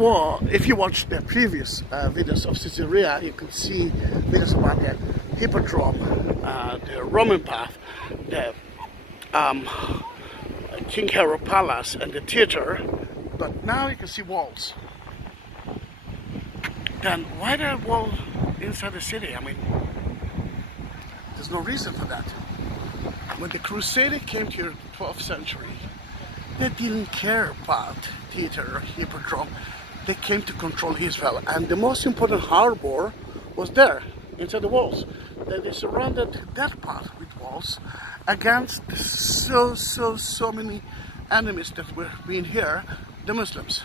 Well, if you watch the previous videos of Caesarea, you can see videos about the hippodrome, the Roman path, the King Herod Palace and the theater, but now you can see walls. Then why the wall inside the city? I mean, there's no reason for that. When the Crusader came here in the 12th century, they didn't care about theater or hippodrome. They came to control Israel, and the most important harbor was there, inside the walls. They surrounded that part with walls against so many enemies that were being here, the Muslims,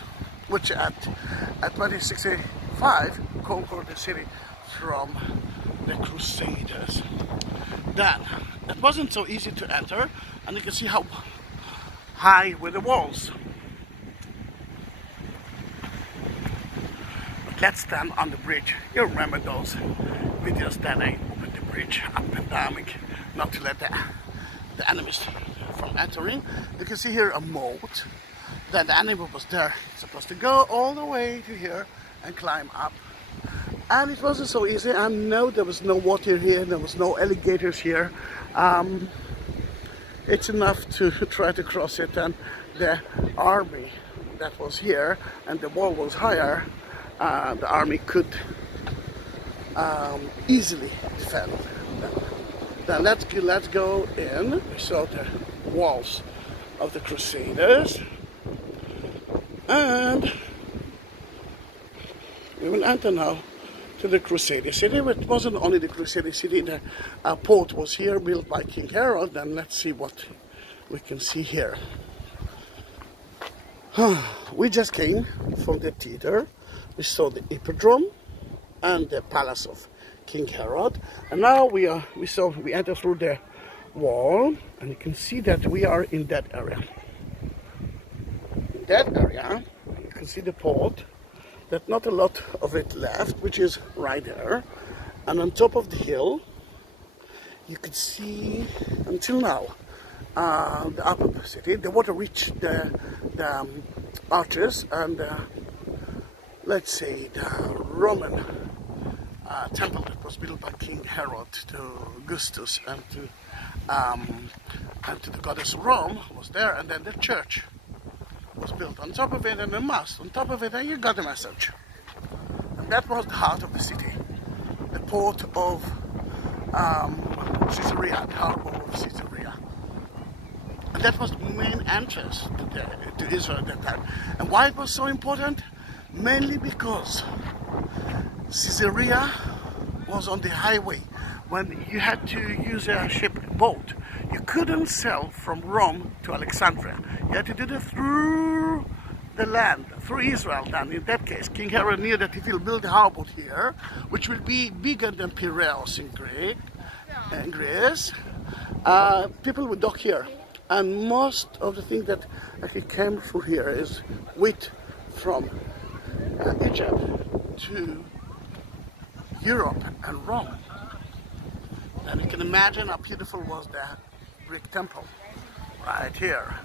which at 1965 conquered the city from the Crusaders. Then it wasn't so easy to enter, and you can see how high were the walls. Let's stand on the bridge. You remember those videos that I opened the bridge up and down, not to let the enemies from entering. You can see here a moat that the enemy was there, supposed to go all the way to here and climb up. And it wasn't so easy. I know there was no water here, there was no alligators here. It's enough to try to cross it, and the army that was here and the wall was higher, the army could easily defend. Then let's go in. We saw the walls of the Crusaders, and we will enter now to the Crusader city. It wasn't only the Crusader city, the port was here, built by King Herod. Then let's see what we can see here. We just came from the theater. We saw the hippodrome and the palace of King Herod, and now we enter through the wall, and you can see that we are in that area. In that area, you can see the port. There's not a lot of it left, which is right there, and on top of the hill, you can see until now the upper city. The water reached the arches and let's say the Roman temple that was built by King Herod to Augustus and to the goddess Rome was there, and then the church was built on top of it, and a mosque on top of it, and you got the message. And that was the heart of the city, the port of Caesarea, the harbor of Caesarea. And that was the main entrance to Israel at that time. And why it was so important? Mainly because Caesarea was on the highway. When you had to use a ship boat, you couldn't sail from Rome to Alexandria. You had to do it through the land, through Israel. Then in that case, King Herod knew that if he'll build a harbor here, which will be bigger than Piraeus in Greece, people would dock here. And most of the things that actually came through here is wheat from Egypt to Europe and Rome. And you can imagine how beautiful was the Greek temple right here.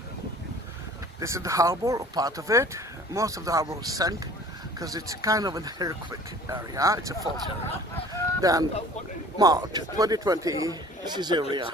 This is the harbor, or part of it. Most of the harbor was sunk because it's kind of an earthquake area. It's a fault area. Then March 2020, Caesarea.